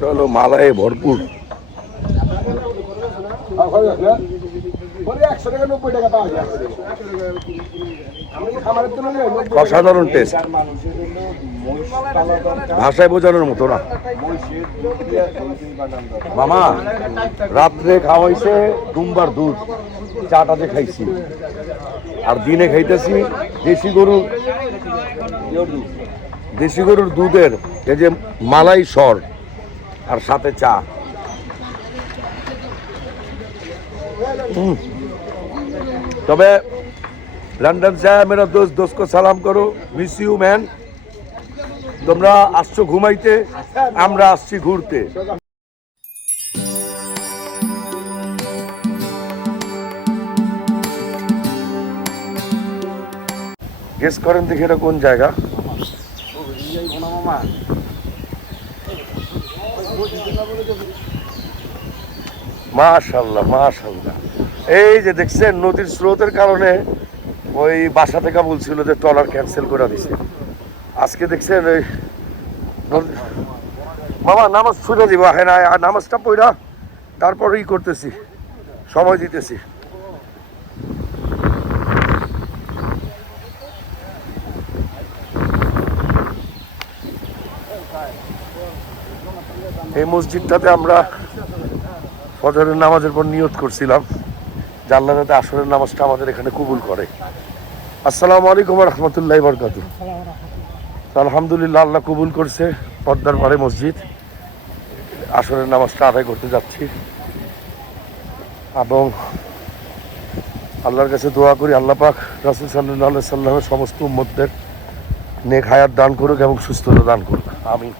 ওটা হলো মালায় ভরপুর। অসাধারণ টেস্ট, ভাষায় বোঝানোর মতো না। মামা রাত্রে খাওয়াইছে দুমবার দুধ, চাটাতে খাইছি, আর দিনে খাইতেছি দেশি গরুর দুধের এই যে মালাই সর, আর সাথে চা। তবে লন্ডন से मेरा दोस्त दोस्त को সালাম করো, মিস ইউ ম্যান। তোমরা আসছো ঘুমাইতে, আমরা আসছি ঘুরতে। গেস করেন দেখি এটা কোন জায়গা? মাশাআল্লাহ মাশাআল্লাহ। এই যে দেখছেন নদীর স্রোতের কারণে ওই বাসা থেকে বলছিল যে ট্রলার ক্যান্সেল করে দিছে। আজকে দেখছেন ওই মামা নামাজ ছুটে দিব, হ্যাঁ নামাজটা পড়া তারপরেই করতেছি, সময় দিতেছি। এই মসজিদটাতে আমরা ফজরের নামাজের পর নিয়ত করছিলাম যে আল্লাহ যাতে আসরের নামাজটা আমাদের এখানে কবুল করে। আসসালামু আলাইকুম ওয়া রাহমাতুল্লাহি ওয়া বারাকাতুহু। আলহামদুলিল্লাহ আল্লাহ কবুল করছে। পদ্মার পাড়ে মসজিদ, আসরের নামাজটা আদায় করতে যাচ্ছি এবং আল্লাহর কাছে দোয়া করি আল্লাহ পাক রাসূল সাল্লাল্লাহু আলাইহি সাল্লামের সমস্ত উম্মতদের নেক হায়াত দান করুক এবং সুস্থতা দান করুক, আমিন।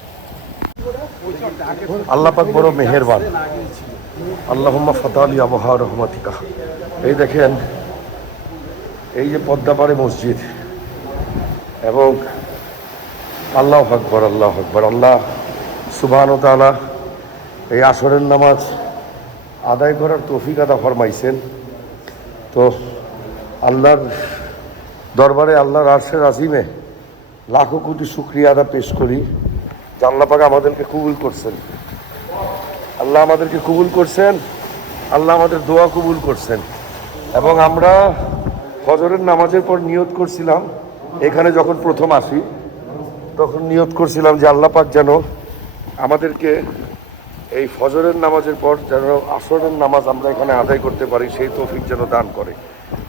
আল্লাহ পাক বড় মেহেরবান। আল্লাহুম্মা ফাতালি আবহা রহমাতিকা। এই দেখেন এই যে পদ্মাপাড়ে মসজিদ, এবং আল্লাহু আকবার আল্লাহু আকবার। আল্লাহ সুবহানাহু ওয়া তাআলা এই আসরের নামাজ আদায় করার তৌফিক আতা ফরমাইছেন। তো আল্লাহর দরবারে আল্লাহর আরশের আজিমে লাখো কোটি শুকরিয়া আদা পেশ করি যে আল্লাহ পাক আমাদেরকে কবুল করছেন, আল্লাহ আমাদেরকে কবুল করছেন, আল্লাহ আমাদের দোয়া কবুল করছেন। এবং আমরা ফজরের নামাজের পর নিয়ত করছিলাম, এখানে যখন প্রথম আসি তখন নিয়ত করছিলাম যে আল্লাহ পাক যেন আমাদেরকে এই ফজরের নামাজের পর যেন আসরের নামাজ আমরা এখানে আদায় করতে পারি, সেই তৌফিক যেন দান করে।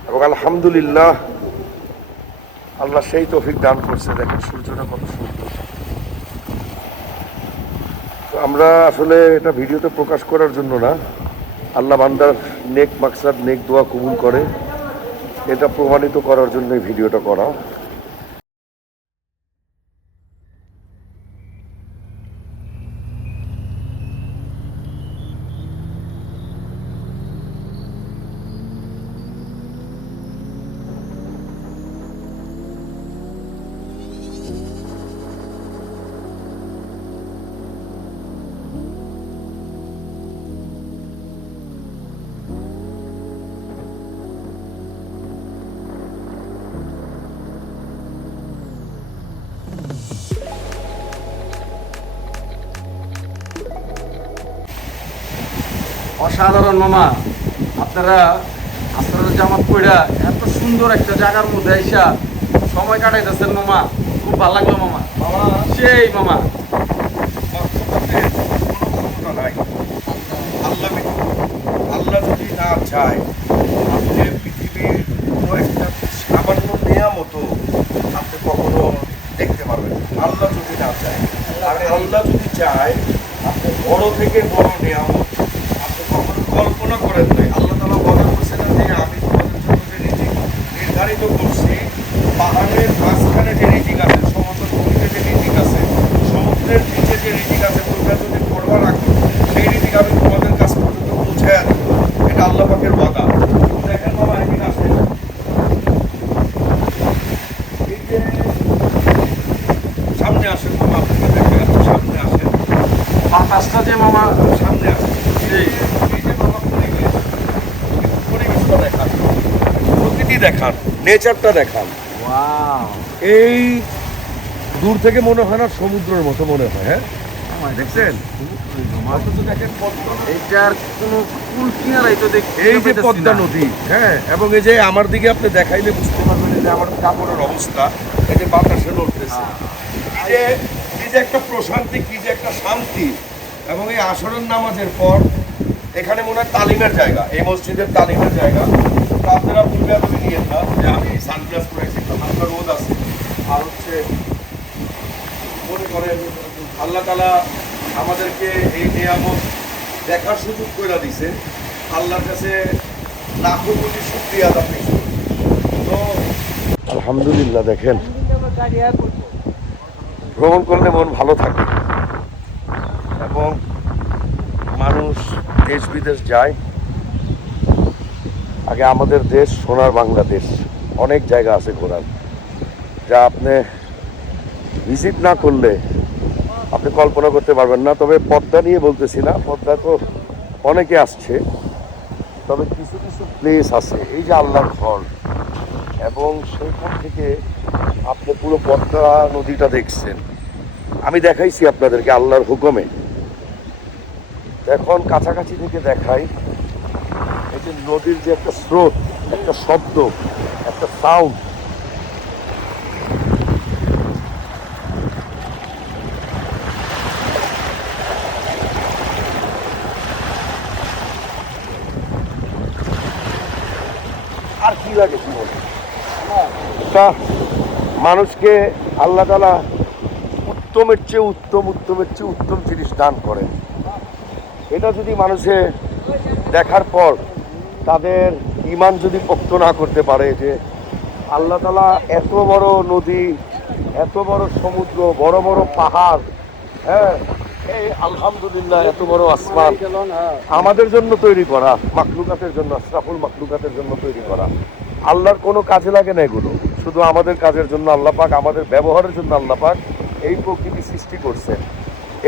এবং আলহামদুলিল্লাহ আল্লাহ সেই তৌফিক দান করছে। দেখেন সূর্যটা কত সুন্দর। তো আমরা আসলে এটা ভিডিওতে প্রকাশ করার জন্য না, আল্লাহ বান্দার নেক মাকসাদ নেক দোয়া কবুল করে এটা প্রমাণিত করার জন্য এই ভিডিওটা করা। অসাধারণ মামা, আপনারা জামাত পড়া এত সুন্দর একটা জায়গার মধ্যে আইসা সময় কাটাইতেছেন মামা, খুব ভালো লাগলো মামা। সেই মামা আল্লাহ যদি না চায় আপনি পৃথিবীর কোনো একটা সামান্য নিয়ামত আপনি কখনো দেখতে পারবেন, আল্লাহ যদি না চায়। আর আল্লাহ যদি চায় আপনি বড় থেকে বড় নিয়ামত আপনি কখনো কল্পনা করেন নাই। আল্লাহ তাআলা বলেন করছেন যে আমি তোমাদের জন্য যে রিজিক নির্ধারিত করছি, পাহাড়ের মাঝখানে যে রিজিক আছে, সমতল ভূমিতে যে রিজিক আছে, সমুদ্রের নিচে যে রিজিক আছে, তোমরা যদি পড়বা রাখো সেই রিজিক আমি তোমাদের কাছ পর্যন্ত পৌঁছায় দেব। এটা আল্লাহ পাকের ওয়াদা। দেখেন বাবা এদিকে আসেন, সামনে আসেন মামা, আপনাকে দেখেন সামনে আসেন, বাতাসটা যে মামা সামনে আসেন। এই যে মামা পরিবেশটা দেখান, প্রকৃতি দেখান, নেচারটা দেখান। এই দূর থেকে মনে হয় না সমুদ্রের মতো মনে হয়, হ্যাঁ দেখছেন? অথচ দেখেন পদ্মা নদী। এইটার কোনো কুল কিনারাই তো দেখি এই যে পদ্মা নদী, হ্যাঁ, এবং এই যে আমার দিকে আপনি দেখাইলে বুঝতে পারবেন এই যে আমার কাপড়ের অবস্থা, এই যে বাতাসে লড়তেছে, এই যে একটা প্রশান্তি, কি যে একটা শান্তি। এবং এই আসরের নামাজের পর এখানে মনে হয় তালিমের জায়গা, এই মসজিদের তালিমের জায়গা। তো আপনারা ভুলবে আপনি নিয়ে না যে আমি সানগ্লাস পরেছি, তো হালকা রোদ আছে। আর হচ্ছে মনে করেন আল্লাহ তাআলা আমাদেরকে এই নিয়ামত দেখার সুযোগ করে দিছে। আল্লাহর কাছে লাখো কোটি শুকরিয়া আদায় করি। তো আলহামদুলিল্লাহ, দেখেন ভ্রমণ করলে মন ভালো থাকে এবং মানুষ দেশ বিদেশ যায়। আগে আমাদের দেশ সোনার বাংলাদেশ, অনেক জায়গা আছে ঘোরার, যা আপনি ভিজিট না করলে আপনি কল্পনা করতে পারবেন না। তবে পদ্মা নিয়ে বলতেছি না, পদ্মা তো অনেকে আসছে, তবে কিছু কিছু প্লেস আছে, এই যে আল্লাহর ঘর, এবং সেইখান থেকে আপনি পুরো পদ্মা নদীটা দেখছেন। আমি দেখাইছি আপনাদেরকে আল্লাহর হুকুমে। এখন কাছাকাছি থেকে দেখাই, এই যে নদীর যে একটা স্রোত, একটা শব্দ, একটা সাউন্ড, আর কি লাগে জীবনে। তা মানুষকে আল্লাহ তাআলা উত্তমের চেয়ে উত্তম, উত্তমের চেয়ে উত্তম জিনিস দান করেন। এটা যদি মানুষে দেখার পর তাদের ঈমান যদি পোক্ত না করতে পারে যে আল্লাহ তাআলা এত বড় নদী, এত বড় সমুদ্র, বড় বড় পাহাড়, হ্যাঁ, এই আলহামদুলিল্লাহ এত বড় আসমান আমাদের জন্য তৈরি করা, মাখলুকাতের জন্য, আশরাফুল মাখলুকাতের জন্য তৈরি করা। আল্লাহর কোনো কাজে লাগে না এগুলো, শুধু আমাদের কাজের জন্য আল্লাহ পাক, আমাদের ব্যবহারের জন্য আল্লাহ পাক এই প্রকৃতি সৃষ্টি করছে।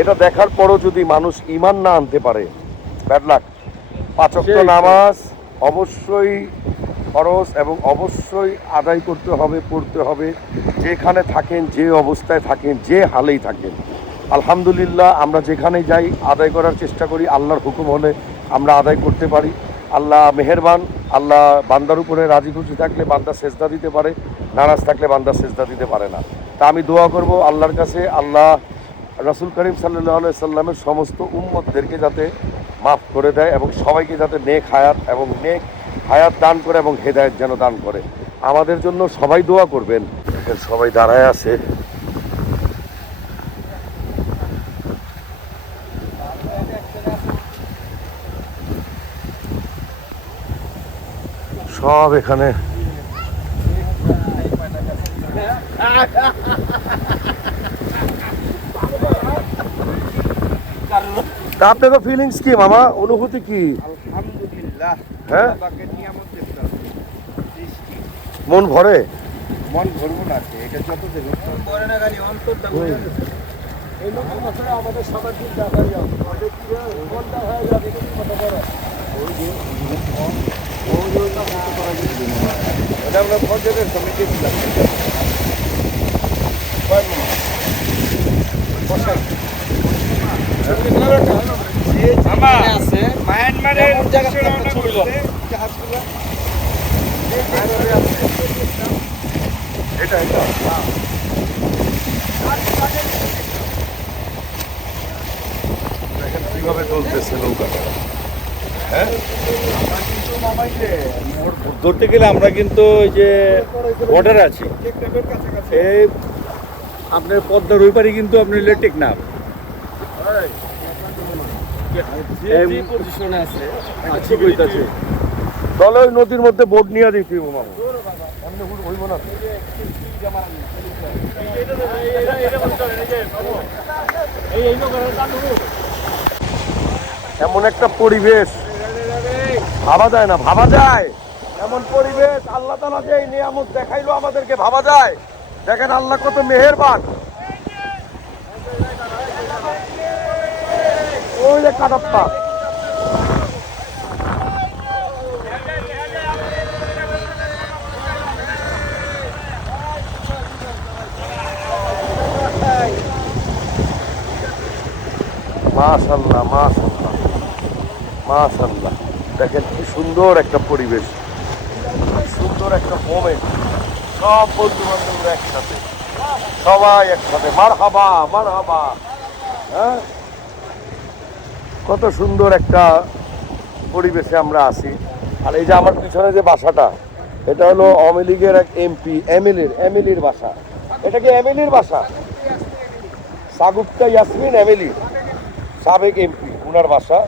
এটা দেখার পরও যদি মানুষ ঈমান না আনতে পারে, ব্যাড লাক। 5 ওয়াক্ত নামাজ অবশ্যই ফরজ এবং অবশ্যই আদায় করতে হবে, পড়তে হবে, যেখানে থাকেন, যে অবস্থায় থাকেন, যে হালেই থাকেন। আলহামদুলিল্লাহ, আমরা যেখানেই যাই আদায় করার চেষ্টা করি, আল্লাহর হুকুম হলে আমরা আদায় করতে পারি। আল্লাহ মেহেরবান, আল্লাহ বান্দার উপরে রাজি খুশি থাকলে বান্দা সেজদা দিতে পারে, নারাজ থাকলে বান্দা সেজদা দিতে পারে না। তা আমি দোয়া করব আল্লাহর কাছে, আল্লাহ রাসূল করিম সাল্লাল্লাহু আলাইহি সাল্লামের সমস্ত উম্মতদেরকে যাতে মাফ করে দেয় এবং সবাইকে যাতে নেক হায়াত এবং নেক হায়াত দান করে এবং হেদায়েত যেন দান করে। আমাদের জন্য সবাই দোয়া করবেন। সবাই দাঁড়ায় আছে, সব এখানে। তা আপনাদের ফিলিংস কি মামা, অনুভূতি কি? আলহামদুলিল্লাহ, হ্যাঁ, আল্লাহকে নিয়ামত দেখতে হবে। সৃষ্টি। মন ভরে। মন ভরবো না, এটা যত দেবে করে না গাড়ি অন্তরটা ভরে যাবে। এই নতুন বছরে আমাদের সবার দিন দেখাই যাবে, আমাদের কি মনটা হয়ে যাবে, কি কথা বলে ওই যে এটা আমরা ফজরের সময় দেখছিলাম। মায়ানমারের এটা এটা দেখেন কিভাবে চলতেছে নৌকাটা। হ্যাঁ, ধরতে গেলে আমরা কিন্তু ওই যে বর্ডার আছি, এই আপনার পদ্মার ওই পারে কিন্তু আপনার টেকনাফ পজিশনে আছে, ঠিক হইতাছে। তাহলে ওই নদীর মধ্যে বোট নিয়ে দিচ্ছি মামা, অন্য কোনো হইব না। এমন একটা পরিবেশ ভাবা যায় না, ভাবা যায় এমন পরিবেশ আল্লাহ তাআলা যে এই নিয়ামত দেখাইলো আমাদেরকে, ভাবা যায়। দেখেন আল্লাহ কত মেহেরবান। ওই যে কাটাপ্পা, মাশাআল্লাহ মাশাআল্লাহ মাশাআল্লাহ, দেখেন কি সুন্দর একটা পরিবেশ, সুন্দর একটা মোমেন্ট। সব বন্ধু বান্ধবরা একসাথে, সবাই একসাথে, মারহাবা মারহাবা। হ্যাঁ, কত সুন্দর একটা পরিবেশে আমরা আছি। আর এই যে আমার পিছনে যে বাসাটা, এটা হলো আওয়ামী লীগের এক এমপি এমিলির বাসা। এটা কি এমিলির বাসা? সাগুপ্তা ইয়াসমিন এমিলি, সাবেক এমপি, ওনার বাসা।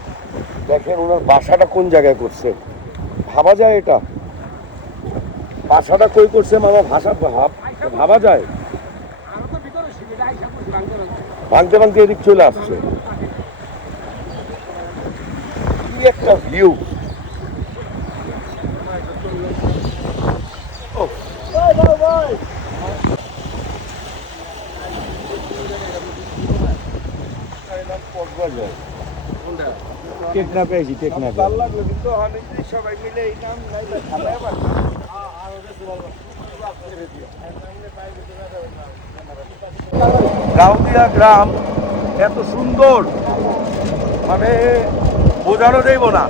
দেখেন ওনার বাসাটা কোন জায়গায় করছে, ভাবা যায়? এটা বাসাটা কই করছে মামা? ভাবা যায়? ভাঙতে ভাঙতে এদিক চলে আসছে। কি একটা ভিউ! টেকনাফে আছি, টেকনাফে। সবাই মিলে এই নাম খালে আবার গাউদিয়া গ্রাম এত সুন্দর, মানে বোঝানো যাইব না।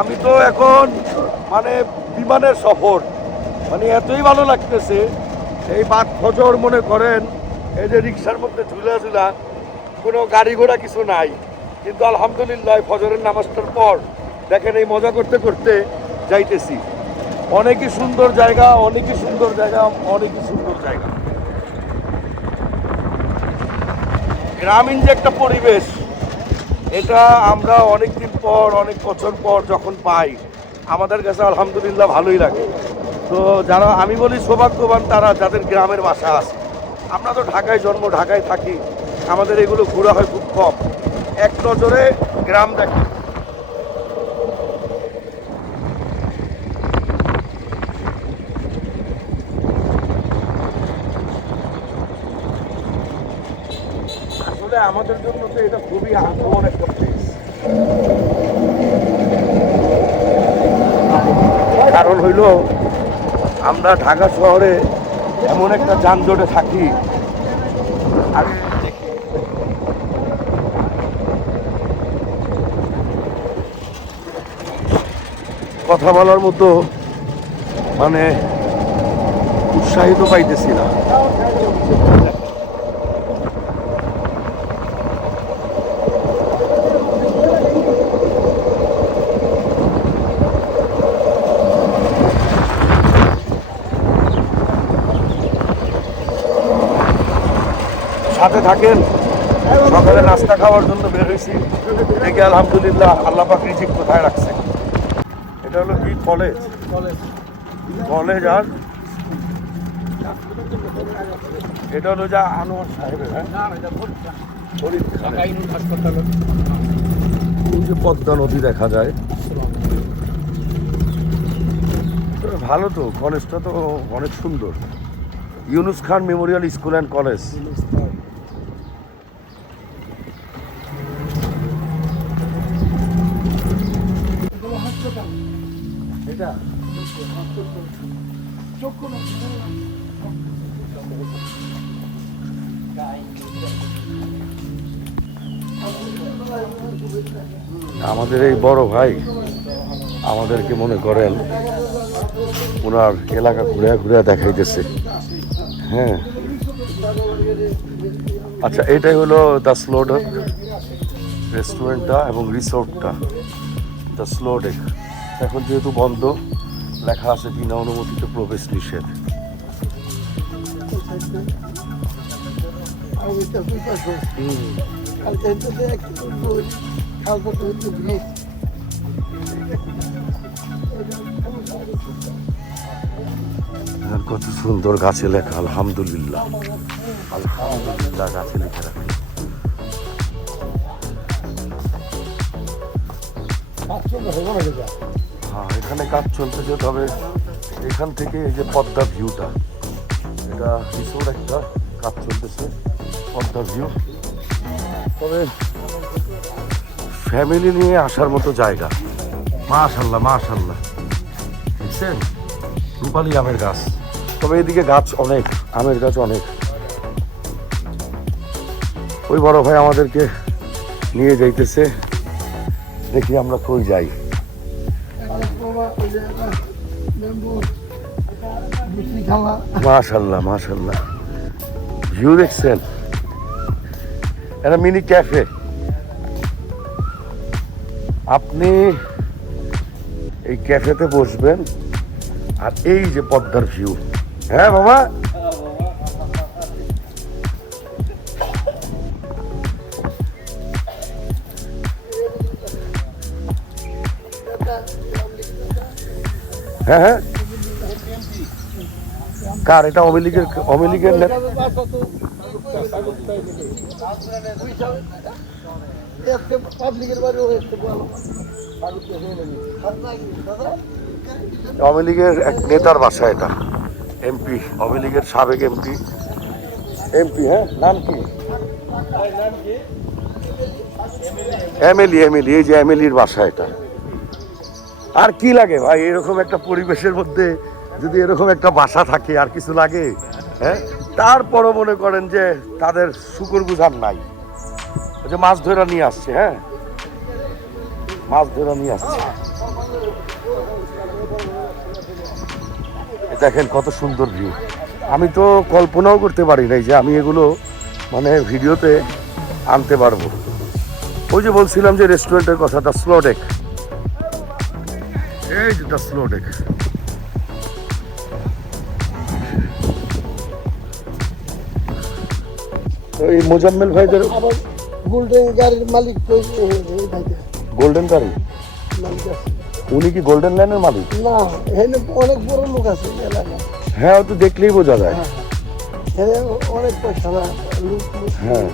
আমি তো এখন মানে বিমানের সফর, মানে এতই ভালো লাগতেছে। এই বাদ ফজর মনে করেন, এই যে রিক্সার মধ্যে ঝুলা কোনো গাড়ি ঘোড়া কিছু নাই, কিন্তু আলহামদুলিল্লাহ ফজরের নামাজটার পর দেখেন এই মজা করতে করতে যাইতেছি। অনেকই সুন্দর জায়গা, অনেকই সুন্দর জায়গা, অনেকই সুন্দর জায়গা। গ্রামীণ যে একটা পরিবেশ, এটা আমরা অনেকদিন পর, অনেক বছর পর যখন পাই, আমাদের কাছে আলহামদুলিল্লাহ ভালোই লাগে। তো যারা, আমি বলি সৌভাগ্যবান তারা যাদের গ্রামের বাসা আছে। আমরা তো ঢাকায় জন্ম, ঢাকায় থাকি, আমাদের এগুলো ঘোরা হয় খুব কম। এক নজরে গ্রাম দেখি। আসলে আমাদের জন্য তো এটা খুবই আগ্রহের একটা প্লেস। কারণ হইল আমরা ঢাকা শহরে এমন একটা যানজটে থাকি। আর কথা বলার মতো মানে উৎসাহিত পাইতেছি না। সাথে থাকেন। সকালে নাস্তা খাওয়ার জন্য বের হয়েছি, দেখে আলহামদুলিল্লাহ আল্লাহ পাক রিজিক কোথায় রাখছে। এটা হলো কি কলেজ? কলেজ। আর এটা হলো যা আনোয়ার সাহেবের। হ্যাঁ, ওই যে পদ্মা নদী দেখা যায়। ভালো তো, কলেজটা তো অনেক সুন্দর। ইউনুস খান মেমোরিয়াল স্কুল অ্যান্ড কলেজ। আমাদের এই বড় ভাই আমাদেরকে মনে করেন ওনার এলাকা ঘুরে ঘুরে দেখাইতেছে। হ্যাঁ, আচ্ছা, এটাই হলো দ্য স্লোডক রেস্টুরেন্টটা এবং রিসোর্টটা, দ্য স্লোডক। এখন যেহেতু বন্ধ, লেখা আছে বিনা অনুমতিতে প্রবেশ নিষেধ। কত সুন্দর গাছে লেখা আলহামদুলিল্লাহ, আলহামদুলিল্লাহ গাছে লিখে রাখে। হ্যাঁ, এখানে কাজ চলতেছে। তবে এখান থেকে এই যে পদ্মা ভিউটা, এটা রিসোর্ট একটা, কাজ চলতেছে, পদ্মা ভিউ। তবে ফ্যামিলি নিয়ে আসার মতো জায়গা। মাশাআল্লাহ মাশাআল্লাহ, দেখছেন রূপালী আমের গাছ। তবে এদিকে গাছ অনেক, আমের গাছ অনেক। ওই বড় ভাই আমাদেরকে নিয়ে যাইতেছে। দেখি আমরা কই যাই। মাশাল্লাহ মাশাল্লাহ, ভিউ দেখছেন? এটা মিনি ক্যাফে। আপনি এই ক্যাফেতে বসবেন আর এই যে পদ্মার ভিউ। হ্যাঁ বাবা, হ্যাঁ হ্যাঁ। কার এটা? অমিলীগের আওয়ামী লীগের এক নেতার বাসা এটা, এমপি, আওয়ামী লীগের সাবেক এমপি। হ্যাঁ, নাম কি? এমএলএ। এই যে এমএলএর বাসা এটা। আর কি লাগে ভাই এরকম একটা পরিবেশের মধ্যে যদি এরকম একটা বাসা থাকে, আর কিছু লাগে? হ্যাঁ, তারপরও মনে করেন যে তাদের শুকর গুজার নাই। ওই যে মাছ ধরে নিয়ে আসছে, হ্যাঁ মাছ ধরে নিয়ে আসছে। দেখেন কত সুন্দর ভিউ। আমি তো কল্পনাও করতে পারি নাই যে আমি এগুলো মানে ভিডিওতে আনতে পারবো। ওই যে বলছিলাম যে রেস্টুরেন্টের কথা, দ্য স্লো ডেক। এই যে দ্য স্লো ডেক। এই মোজাম্মেল ভাইদের গোল্ডেন গাড়ির মালিক তো গোল্ডেন গাড়ি মালিক আছে। উনি কি গোল্ডেন লাইনের মালিক? না, এখানে অনেক বড় লোক আছে এলাকায়। হ্যাঁ, ও তো দেখলেই বোঝা যায়। এখানে অনেক পয়সা লোক। হ্যাঁ,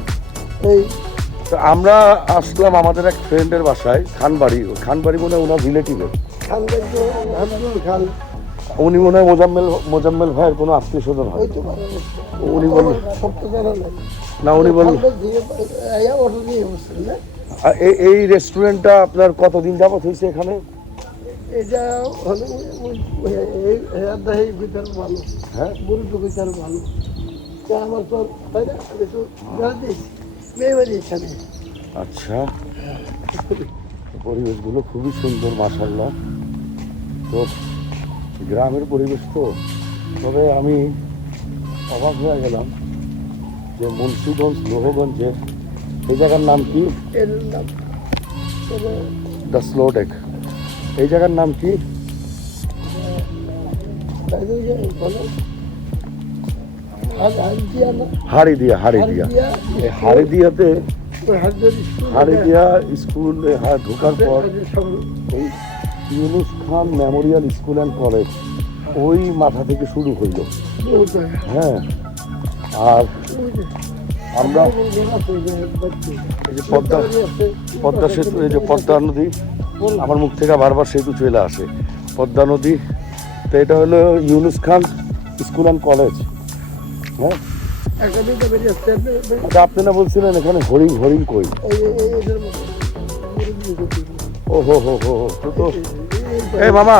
এই তো আমরা আসলাম আমাদের এক ফ্রেন্ডের বাসায়, খানবাড়ি মনে হয় ওনার রিলেটিভের। খান উনি মনে হয় মোজাম্মেল ভাইয়ের কোনো আত্মীয় স্বজন হয়। হইতে পারে। উনি বললেন সব তো জানা নাই। না, উনি বললেন অটো নিয়ে বসছেন না। এই রেস্টুরেন্টটা আপনার কতদিন যাবত হয়েছে এখানে? এটা ভিতরে ভালো, হ্যাঁ, গরুটো ভিতরে ভালো। আমার তো তাই না, একটু দিয়েছি মেয়ে বাড়ি এখানে। আচ্ছা, পরিবেশগুলো খুবই সুন্দর মাশাআল্লাহ। তো গ্রামের পরিবেশ তো, তবে আমি অবাক হয়ে গেলাম যে মুন্সিগঞ্জ লোহগঞ্জে এই জায়গার নাম কি? এর নাম দ্য স্লো ডেক। এই জায়গার নাম কি? হাড়িদিয়া। এই হাড়িদিয়া স্কুল ঢোকার পর ওই ইউনুস খান মেমোরিয়াল স্কুল অ্যান্ড কলেজ ওই মাথা থেকে শুরু হইল। হ্যাঁ, আর আমরা এই যে পদ্মা সেতু, এই যে পদ্মা নদী, আমার মুখ থেকে বারবার সেতু চলে আসে, পদ্মা নদী। তো এটা হলো ইউনুস খান স্কুল অ্যান্ড কলেজ। হ্যাঁ, আপনারা বলছিলেন এখানে হরিণ কই? ও হো হো হো, তো এই মামা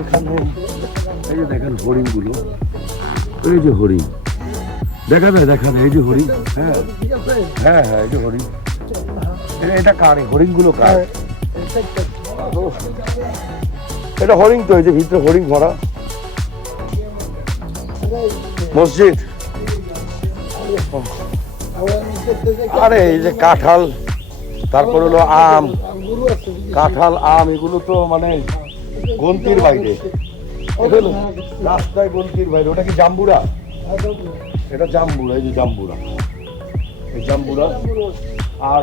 এখানে এই যে দেখেন হরিণগুলো, এই যে হরিণ দেখা যায়, এই যে হরিণ। হ্যাঁ হ্যাঁ হ্যাঁ, এই যে হরিণ। এটা কার? হরিণগুলো কার? এটা হরিণ তো, এই যে ভিতরে হরিণ ভরা। মসজিদ। আরে এই যে কাঁঠাল, তারপর হলো আম, কাঁঠাল আম, এগুলো তো মানে গন্তির বাইরে, রাস্তায় গন্তির বাইরে। ওটা কি জাম্বুরা? এটা জাম্বুরা, এই যে জাম্বুরা, এই জাম্বুরা। আর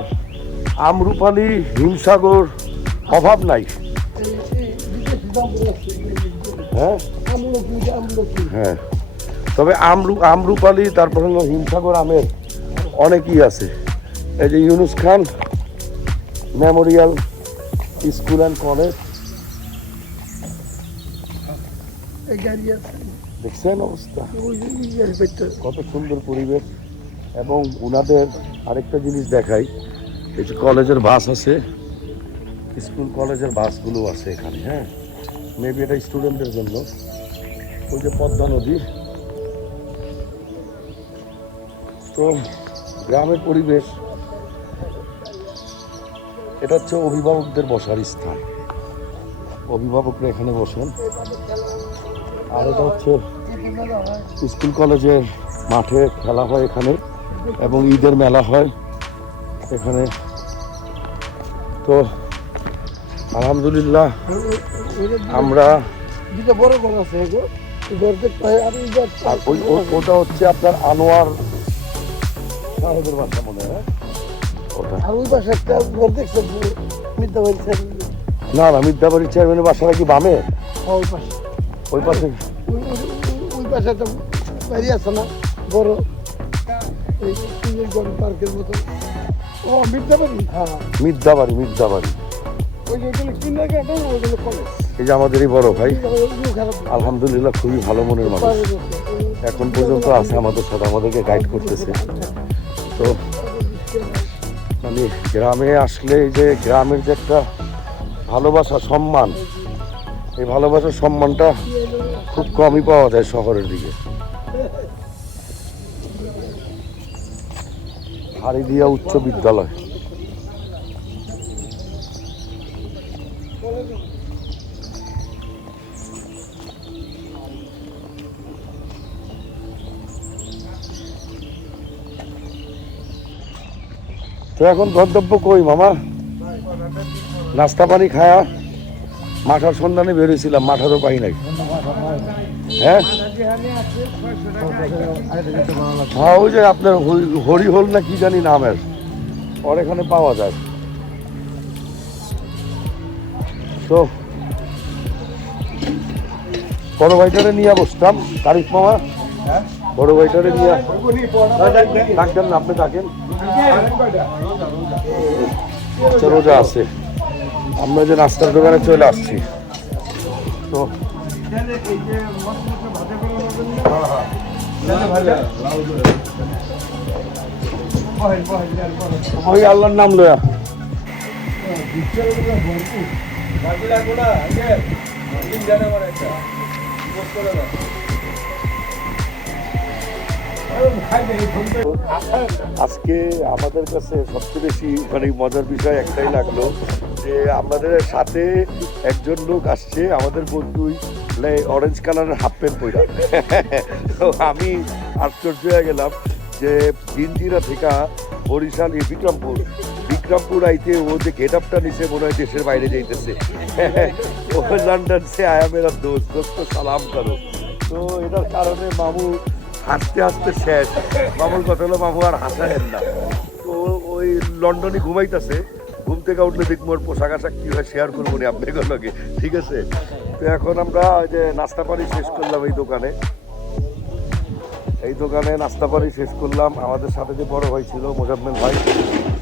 আমরুপালি, হিমসাগর, অভাব নাই। হ্যাঁ হ্যাঁ, তবে আমরুপালি, তারপর হলো হিমসাগর আমের অনেকই আছে। এই যে ইউনুস খান মেমোরিয়াল স্কুল অ্যান্ড কলেজ, দেখছেন অবস্থা, কত সুন্দর পরিবেশ। এবং ওনাদের আরেকটা জিনিস দেখাই, এই যে কলেজের বাস আছে, স্কুল কলেজের বাসগুলো আছে এখানে। হ্যাঁ, মেবি এটা স্টুডেন্টদের জন্য। ওই যে পদ্মা নদী। তো গ্রামের পরিবেশ। এটা হচ্ছে অভিভাবকদের বসার স্থান, অভিভাবকরা এখানে বসেন। আর এটা হচ্ছে স্কুল কলেজের মাঠে খেলা হয় এখানে, এবং ঈদের মেলা হয় এখানে। তো আলহামদুলিল্লাহ আমরা বড় ঘর আছে আর ওটা হচ্ছে আপনার আনোয়ার সাহেবের বাসা মনে হয় ওটা। আর ওই পাশে একটা ঘর দেখছেন মিথ্যাবাড়ি না না, মিদ্যাবাড়ির চেয়ারম্যানের বাসাটা কি বামে? ওই পাশে ওই পাশে ওই পাশে একটা বাড়ি আছে না বড়, এই পার্কের মতো। ও মিথ্যাবাড়ি, হ্যাঁ মিদ্যাবাড়ি, মিদ্যাবাড়ি। ওই যে ওইগুলো কিনে গেছে ওইগুলো কলেজ। এই যে আমাদেরই বড় ভাই, খারাপ আলহামদুলিল্লাহ খুবই ভালো মনের মানুষ, এখন পর্যন্ত আছে আমাদের সাথে, আমাদেরকে গাইড করতেছে। তো মানে গ্রামে আসলে এই যে গ্রামের যে একটা ভালোবাসা, সম্মান, এই ভালোবাসার সম্মানটা খুব কমই পাওয়া যায় শহরের দিকে। হারিদিয়া উচ্চ বিদ্যালয়। তো এখন গন্তব্য কই মামা? নাস্তা পানি খায়া মাঠার সন্ধানে বেরিয়েছিলাম, মাঠারও পাই নাই। হ্যাঁ হ্যাঁ, ওই যে আপনার হরিহল না কি জানি নামের, ওর এখানে পাওয়া যায়। তো বড় ভাইটারে নিয়ে বসতাম, তারিফ মামা, বড় ভাইটারে নিয়ে ডাকতেন না, আপনি ডাকেন। আচ্ছা, রোজা আছে, আমরা যে নাস্তার দোকানে চলে আসছি। তো ওই আল্লাহর নাম লয়া আজকে আমাদের কাছে সবচেয়ে বেশি মানে মজার বিষয় একটাই লাগলো, যে আমাদের সাথে একজন লোক আসছে, আমাদের বন্ধুই অরেঞ্জ কালারের হাফ প্যান্ট পরা। তো আমি আশ্চর্য হয়ে গেলাম যে দিনজিরা থেকে বরিশাল বিক্রমপুর আইতে ও যে গেট আপটা নিচে মনে হয় দেশের বাইরে যাইতেছে। ও লন্ডন সে আয়া মেরা দোস্ত, দোস্ত সালাম করো। তো এটার কারণে মামু হাসতে হাসতে শেষ। মামুর কথা হলো মামু আর হাসায়েন না। তো ওই লন্ডনে ঘুমাইতেছে, ঘুম থেকে উঠলে দেখবো ওর পোশাক আশাক কী হয় শেয়ার করবো না আপনাদের লগে, ঠিক আছে? তো এখন আমরা যে নাস্তা পানি শেষ করলাম এই দোকানে নাস্তা পানি শেষ করলাম। আমাদের সাথে যে বড় ভাই ছিল মোজাম্মেল ভাই,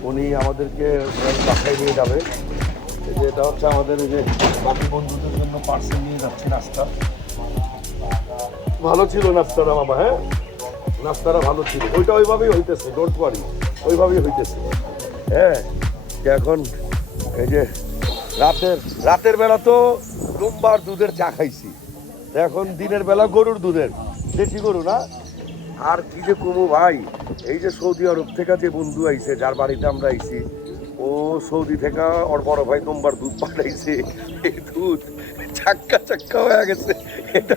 উনি আমাদেরকে বাসায় নিয়ে যাবে। এই যে এটা হচ্ছে আমাদের এই যে বাকি বন্ধুদের জন্য পার্সেল নিয়ে যাচ্ছি নাস্তা। ভালো ছিল নাস্তাটা মামা, হ্যাঁ নাস্তাটা ভালো ছিল, ওইটা ওইভাবেই হইতেছে, ডোন্ট ওয়ারি, ওইভাবেই হইতেছে। হ্যাঁ এখন এই যে রাতের বেলা তো রুম্বার দুধের চা খাইছি, এখন দিনের বেলা গরুর দুধের, দেশি গরু না। আর কি যে কুমু ভাই, এই যে সৌদি আরব থেকে যে বন্ধু আইছে, যার বাড়িতে আমরা আইছি, ও সৌদি থেকে ওর বড় ভাই নম্বর দুধ পাঠাইছে। এই দুধ চাক্কা হয়ে গেছে, এটা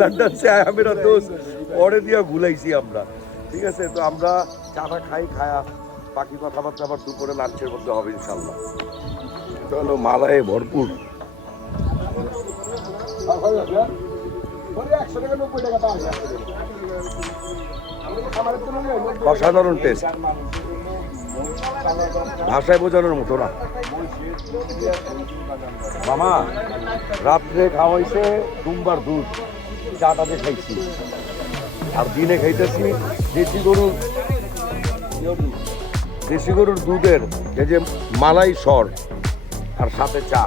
লন্ডন সে আয়া মেরা দোস্ত, পরে দিয়া ভুলাইছি আমরা, ঠিক আছে? তো আমরা চাটা খায়া বাকি কথাবার্তা আবার দুপুরে লাঞ্চের মধ্যে হবে ইনশাল্লাহ। এটা হলো মালায় ভরপুর। অসাধারণ টেস্ট, ভাষায় বোঝানোর মতো না। মামা রাত্রে খাওয়াইছে দুম্বার দুধ, চাটাতে খাইছি, আর দিনে খাইতেছি দেশি গরুর দুধের এই যে মালাই সর, আর সাথে চা।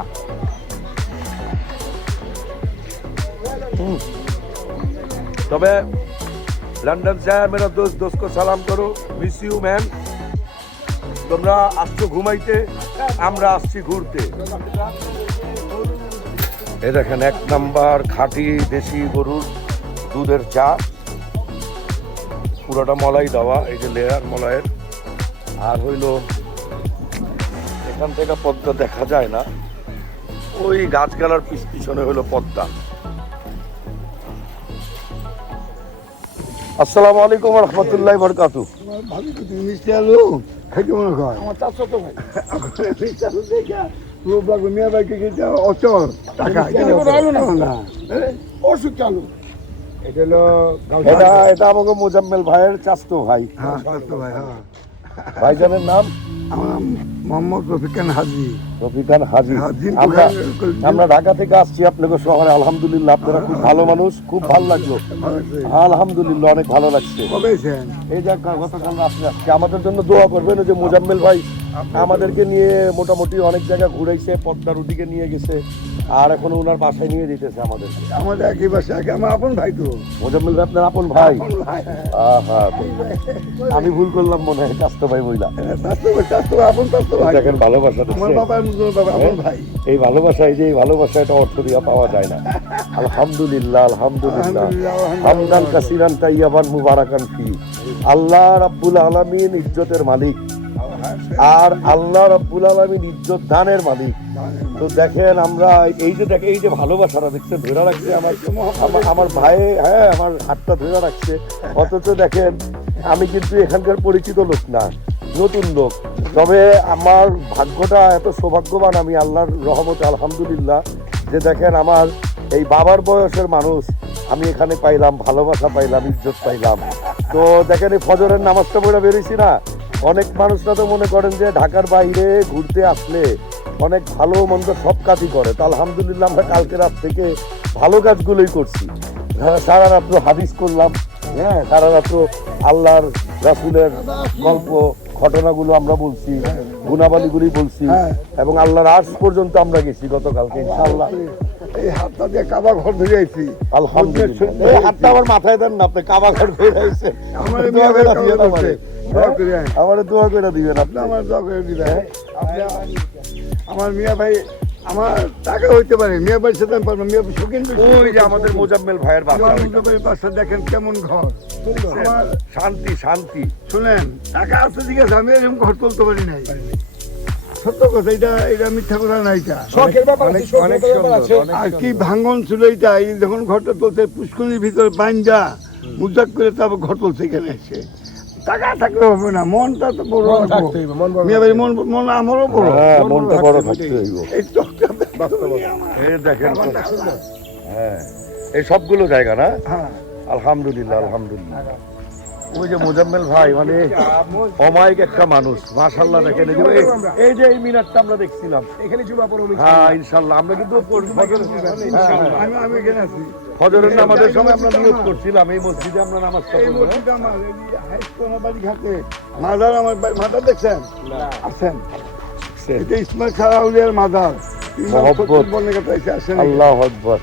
তবে লন্ডন से आया मेरा दोस्त को सलाम करो, मिस यू मैन। তোমরা আসছো ঘুমাইতে, আমরা আসছি ঘুরতে। এই দেখেন 1 নাম্বার খাঁটি দেশি গরুর দুধের চা, পুরোটা মলাই দেওয়া, এই যে লেয়ার মলাইয়ের। আর হইল এখান থেকে পদ্মা দেখা যায় না, ওই গাছগালার পিছনে হইল পদ্মা। আসসালামু আলাইকুম রহমতুল্লাহ বরকাতু। ভাবি তো তুমি মিষ্টি আলু খাইতে মনে হয় আমার চারশো তো ভাই মিষ্টি আলু দেখা রূপ লাগবে মেয়ে ভাইকে খেতে অচল টাকা না অসুখ আলু এটা হলো এটা আমাকে মোজাম্মেল ভাইয়ের চাচতো ভাই। হ্যাঁ চারশো ভাই হ্যাঁ ভাইজানের নাম আমার নাম মোহাম্মদ রফিকান হাজি। রফিকান হাজি। হ্যাঁ, জিন্টু আমরা ভাই- আমরা ঢাকা থেকে আসছি আপনাদের শহরে। আলহামদুলিল্লাহ আপনারা খুব ভালো মানুষ, খুব ভালো লাগলো। ভালো আছে? আলহামদুলিল্লাহ অনেক ভালো লাগছে। কবে এসেছেন? এই যে গতকাল রাত্রে আসছে, আমাদের জন্য দোয়া করবেন। ওই যে মোজাম্মেল ভাই আমাদেরকে নিয়ে মোটামুটি অনেক জায়গা ঘুরাইছে, পদ্মার ওদিকে নিয়ে গেছে, আর এখন ওনার বাসায় নিয়ে দিতেছে আমাদের। আমাদের একই বাসা একই আমার আপন ভাই তো মোজাম্মেল ভাই আপনার আপন ভাই? আপন ভাই আহা, আমি ভুল করলাম মনে হয়, চাচতো ভাই বইলা। চারশো আপন চারশো ভাই দেখেন ভালোবাসা আমার দেখছেন? বাবার মতো বাবা আপন ভাই। এই ভালোবাসা, এই যে এই ভালোবাসা, এটা অর্থ দিয়া পাওয়া যায় না। আলহামদুলিল্লাহ আলহামদুলিল্লাহ হামদান কাসিরান তাইয়াবান মুবারাকান ফি। আল্লাহ রাব্বুল আলামিন ইজ্জতের মালিক, আর আল্লাহ রাব্বুল আলামিন ইজ্জত দানের মালিক। তো দেখেন আমরা এই যে দেখেন এই যে ভালোবাসাটা দেখছেন, ধরে রাখছে আমার ভাই, হ্যাঁ আমার হাতটা ধরে রাখছে। অথচ দেখেন আমি কিন্তু এখানকার পরিচিত লোক না, নতুন লোক। তবে আমার ভাগ্যটা এত সৌভাগ্যবান আমি, আল্লাহর রহমতে আলহামদুলিল্লাহ, যে দেখেন আমার এই বাবার বয়সের মানুষ আমি এখানে পাইলাম, ভালোবাসা পাইলাম, ইজ্জত পাইলাম। তো দেখেন এই ফজরের নামাজটা পড়ে বেরিয়েছি না, অনেক মানুষরা তো মনে করেন যে ঢাকার বাইরে ঘুরতে আসলে অনেক ভালো মন্দ সব কাজই করে। তো আলহামদুলিল্লাহ আমরা কালকে রাত থেকে ভালো কাজগুলোই করছি। সারা রাত্র হাদিস করলাম, হ্যাঁ সারা রাত্র আল্লাহর রাসূলের গল্প ঘটনাগুলো আমরা বলছি, গুণাবলীগুলি বলছি, এবং আল্লাহর আরশ পর্যন্ত আমরা গেছি গতকালকে ইনশাআল্লাহ। এই হাতটা দিয়ে কাবা ঘর ধরে আইছি আলহামদুলিল্লাহ। এই হাতটা আমার মাথায় দেন না, আপনি কাবা ঘর ধরে আইছেন। আমার দোয়া করে দিবেন দোয়া আমারে। করে আমারে দোয়া করে দিবেন আপনি। আমার দোয়া করে দিবেন। আপনি আমার মিয়া ভাই আমার টাকা হইতে পারে, মিয়া ভাইয়ের সাথে আমি পারবো, মিয়া ভাই শৌখিন ব্যক্তি। ওই যে আমাদের মোজাম্মেল ভাইয়ের বাসা, আমার মিয়া ভাইয়ের বাসা দেখেন কেমন ঘর। আমার শান্তি শান্তি। শুনেন টাকা আছে ঠিক আছে, আমি এরকম ঘর তুলতে পারি নাই। সত্য কথা, এটা মিথ্যা কথা না। এটা আর কি ভাঙ্গন ছিল এটা। এই যখন ঘরটা তুলছে পুষ্করির ভিতরে বাইন্দা মুজাক করে তারপর ঘর তুলছে এখানে এসে। টাকা থাকলে হবে না, মনটা তো বড় রাখবো। মিয়া ভাই মন মন আমারও বড়। হ্যাঁ, মনটা বড় থাকতে হইব। এই চোখটা এই দেখেন তো। হ্যাঁ এই সবগুলো জায়গা না, হ্যাঁ আলহামদুলিল্লাহ আলহামদুলিল্লাহ। ওই যে মোজাম্মেল ভাই মানে অমায়িক একটা মানুষ, মাশাআল্লাহ। দেখেন এই যে এই মিনারটা আমরা দেখছিলাম এখানে জুমা পড়ো। হ্যাঁ ইনশাআল্লাহ। আমরা কিন্তু আমি এখানে আছি। ফজরের নামাজের সময় আমরা নিয়োগ করছিলাম এই মসজিদে আমরা নামাজটা এই পড়বো। মসজিদ আমার এই হাইস্কুল বাড়ি ঘাটে মাদার, আমার মাদার দেখছেন আছেন? এটা ইসমাইল খারাউলিয়ার মাদার। মহব্বত। আসেন আল্লাহু আকবার।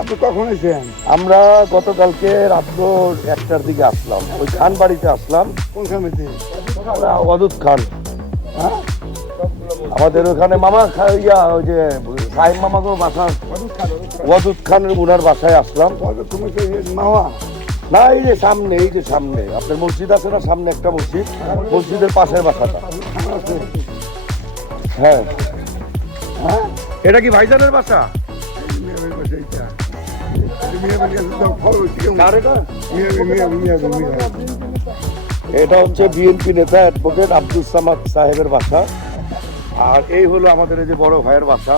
আপনি কখন এসেছেন? আমরা গতকালকে রাত্র 1টার দিকে আসলাম, ওই খান বাড়িতে আসলাম। কোনখানে? ওয়াদুদ খান, হ্যাঁ আমাদের ওখানে মামা ইয়া ওই যে সাহেব মামাকেও বাসা, ওয়াদুদ খানের উনার বাসায় আসলাম। তুমি তো মামা না এই যে সামনে, এই যে সামনে আপনার মসজিদ আছে না, সামনে একটা মসজিদ, মসজিদের পাশের বাসাটা। হ্যাঁ হ্যাঁ এটা কি ভাইজানের বাসা? মিয়াবের বাসা এইটা। মিয়াবের কাছে তো ফল হচ্ছে কেমন? কার এটা? মিয়াবের এটা হচ্ছে বিএনপি নেতা অ্যাডভোকেট আব্দুল সামাদ সাহেবের বাসা। আর এই হলো আমাদের এই যে বড় ভাইয়ের বাসা।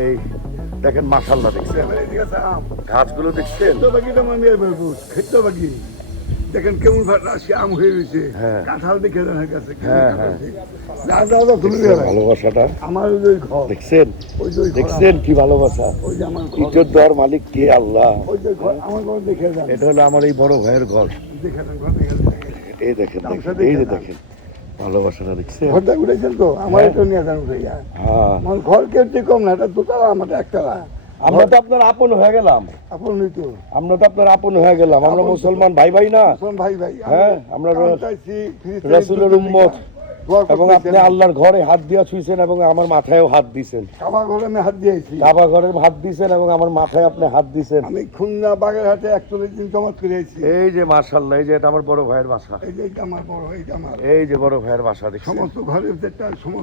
এই দেখেন মাশাআল্লাহ, দেখছেন গাছগুলো, দেখছেন দেখেন কেমন রাশি আম হয়ে রয়েছে। হ্যাঁ। কাঁঠাল দেখে জানার কাছে হ্যাঁ, হ্যাঁ। ভালোবাসাটা ভালোবাসাটা আমার ওই যে ঘর, দেখছেন, ওই যে ওই ঘর দেখছেন কি ভালোবাসা। আমার, ওই যে আমার ঘর, ইজ্জত দেওয়ার মালিক কে? আল্লাহ। ওই যে ঘর আমার ঘর দেখে যান, এটা হলো আমার এই বড় ভাইয়ের ঘর। দেখে যান ঘর দেখে যান। এই দেখেন, দেখেন, এই যে দেখেন ভালোবাসাটা, দেখছেন? ঘরটা উঠেছেন তো আমার এটা নিয়ে যান উঠাইয়া। হ্যাঁ আমার ঘর কেউ কম না, এটা দোতলা, আমার একতলা। আমরা তো আপনার আপন হয়ে গেলাম, আপন তো আমরা তো আপনার আপন হয়ে গেলাম। আমরা মুসলমান ভাই ভাই না? ভাই ভাই হ্যাঁ, আমরা চাইছি রাসূলের উম্মত। দোয়া এবং আপনি করতেছেন। আল্লাহর ঘরে হাত দিয়া ছুঁয়েছেন এবং আমার মাথায়ও হাত দিছেন। কাবা ঘরে আমি হাত দিয়েছি। কাবা ঘরে হাত দিছেন এবং আমার মাথায় আপনি হাত দিছেন। আমি খুলনা বাগেরহাটে 41 দিন জমাত করেছি। এই যে মাশাআল্লাহ, এই যে এটা আমার বড় ভাইয়ের বাসা। এই যে এটা আমার বড়, এইটা আমার এই যে বড় ভাইয়ের বাসা দেখছেন। সমস্ত ঘরের যেটা সমস্ত